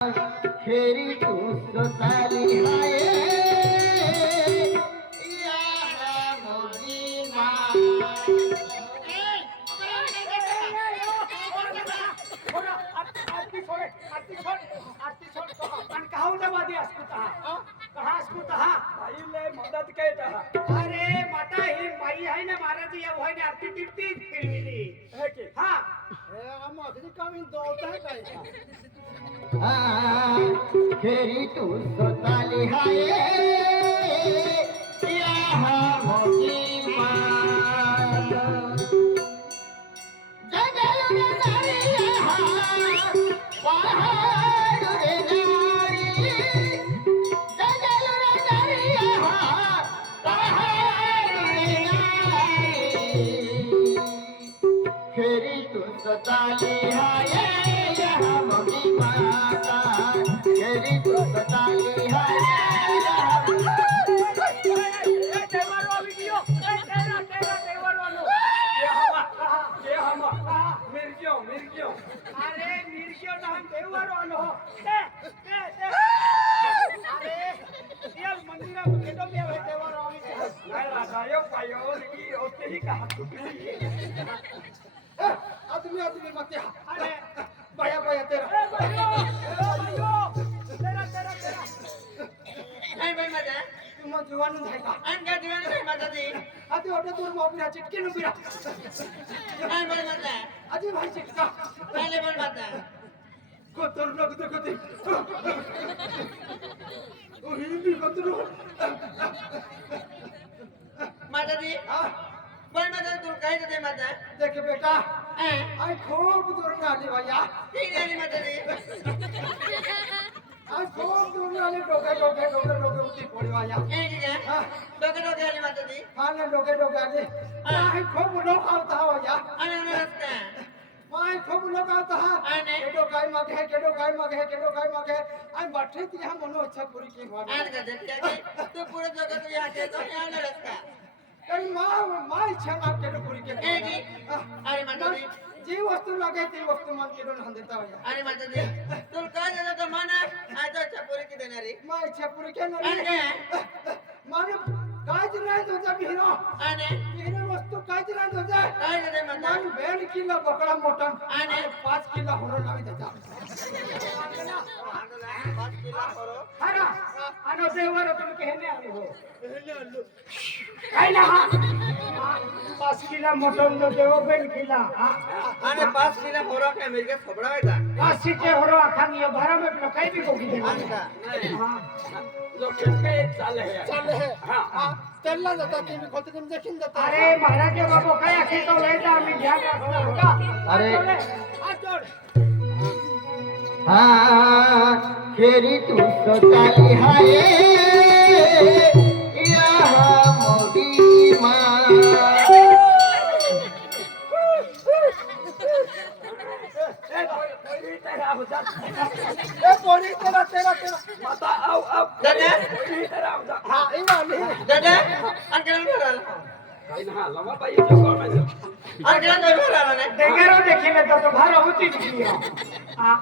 खेरी तू स्वतःली हाय या मोगी अरे माता ही माई आहे ना महाराज या व्हायने आरती टिपती फिरविली हा खेरी तू स्वतःली हाय या मोगी खेरी तू स्वतःली हाय या मोगी माता खेरी तू स्वतःली हाय अरे निर्जो नाम देवर आलो अरे मंदिरात भेटो मी देवर आम्ही नाही राजा यो पायो की होते ही का आदमी मत अरे बया बया तेरा नाही बाई माझा तू मग जीवानून आहे का आणि काय दिवाण नाही माझा ती आधी वाटत दूर मोबिरा चिटकी नुबिरा नाही बाई माझा आधी भाई चिटका नाही बोल माझा कोतर नको ते कोते ओ हिंदी कोतर माझा ती पण माझा तू काय देते माझा देख बेटा हां आई खूप दूर आली भैया ठीक आहे माझा ती आई खूप दूर आली डोके उठी पडी भैया ठीक आहे डोके आली माझा ती हा ना डोके आली आई खूप लोक आवता भैया आणि रस्ता माय खूप लोक आवता आणि केडो काय मागे आई बाठे ती हा मनो इच्छा पूरी की हो आणि का ते तू पुढे जगा तू या तो आणि रस्ता आणि मा इच्छा ना केडो पूरी के अरे माझा ती जी वस्तू लागे ती वस्तू मन केडो ना देता भैया आणि माझा ती तू काय देतो तो माना आज अच्छा पुरी की देणारी मा इच्छा पूरी के आणि नाही काय मान काय नाही तुझा बिहिरो आणि बिहिरो वस्तू काय नाही तुझा काय देते माझा मान 1.5 किलो बकरा मोठा आणि 5 किलो होरो लावी देता हारा आनो देवर तुम कहने आले हो काय ना 5 किलो मोठं जो देव 1.5 किलो आणि 5 किलो होरा काय अमेरिका सोबडावायचा 5 चे होरो अखान ये 12 में अपना काही भी कोकी दे आणि का जो किसके चाले है हां तेलला जाता की मी खोते तुम देखीन जाता अरे महाराज बाबू काय अखे तो लेता आम्ही ध्यान राखतो होता अरे आजोड खेरी तू स्वतःली हाय या मोगी पोरी तेरा माता आओ दादा हां इवाली दादा अंकल घराला काय ना लवा बाई जो कोण आहे अंकल घराला नाही डेंगरो देखील तो भार होती थी हां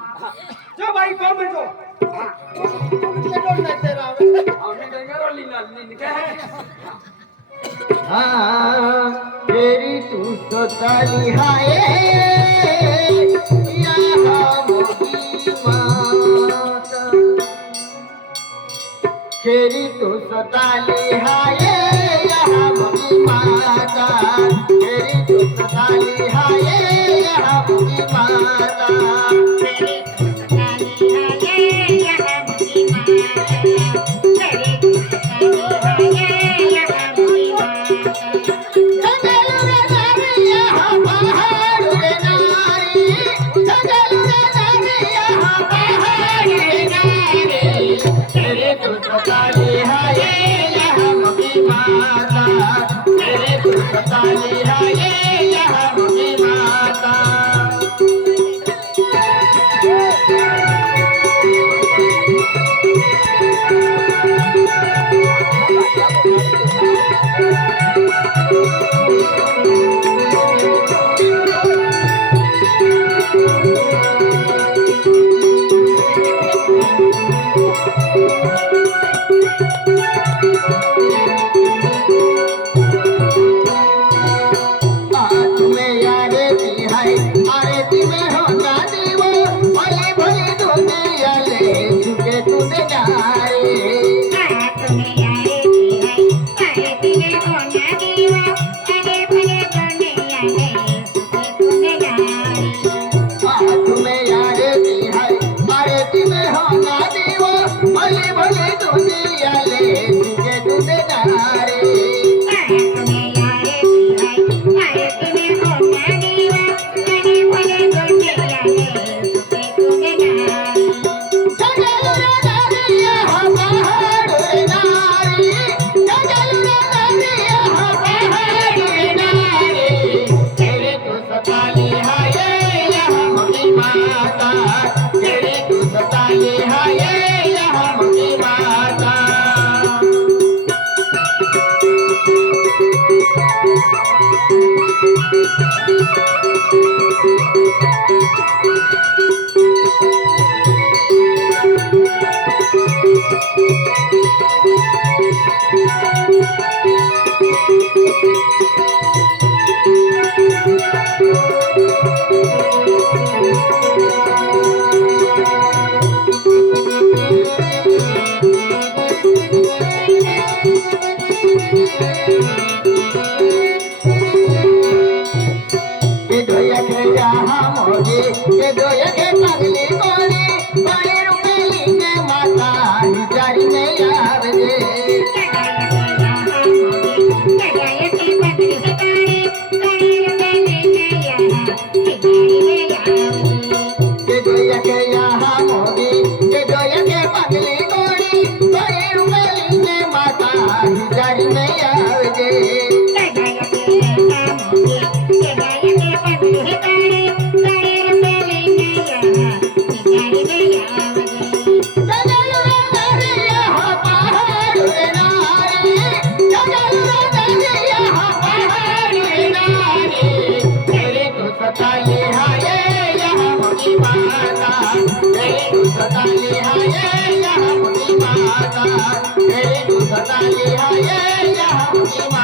जो भाई कौन है जो हां केडो नाही तेरा आम्ही डेंगरो लीन काय खेरी तू स्वतःली हाय या मोगी माता खेरी तू स्वतःली हाय या मोगी माता खेरी तू स्वतःली हाय या मोगी माता खेरी तू स्वतःली हाय या मोगी माता खेरी तू स्वतःली हाय या मोगी माता जगलू रे नारिया पहाड़ रे नारी जगलू रे नारिया पहाड़ रे नारी तेरे तू स्वतःली हाय या मोगी माता तेरे तू स्वतःली हाय या मोगी माता बात में आरती है आरती में होता दीवो भले भले दुनिया ले झुके तुझे नारे बात में आरती है आरती में होता दीवो भले भले दुनिया ले झुके तुझे नारे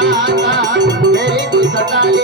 माता मेरी तू सताली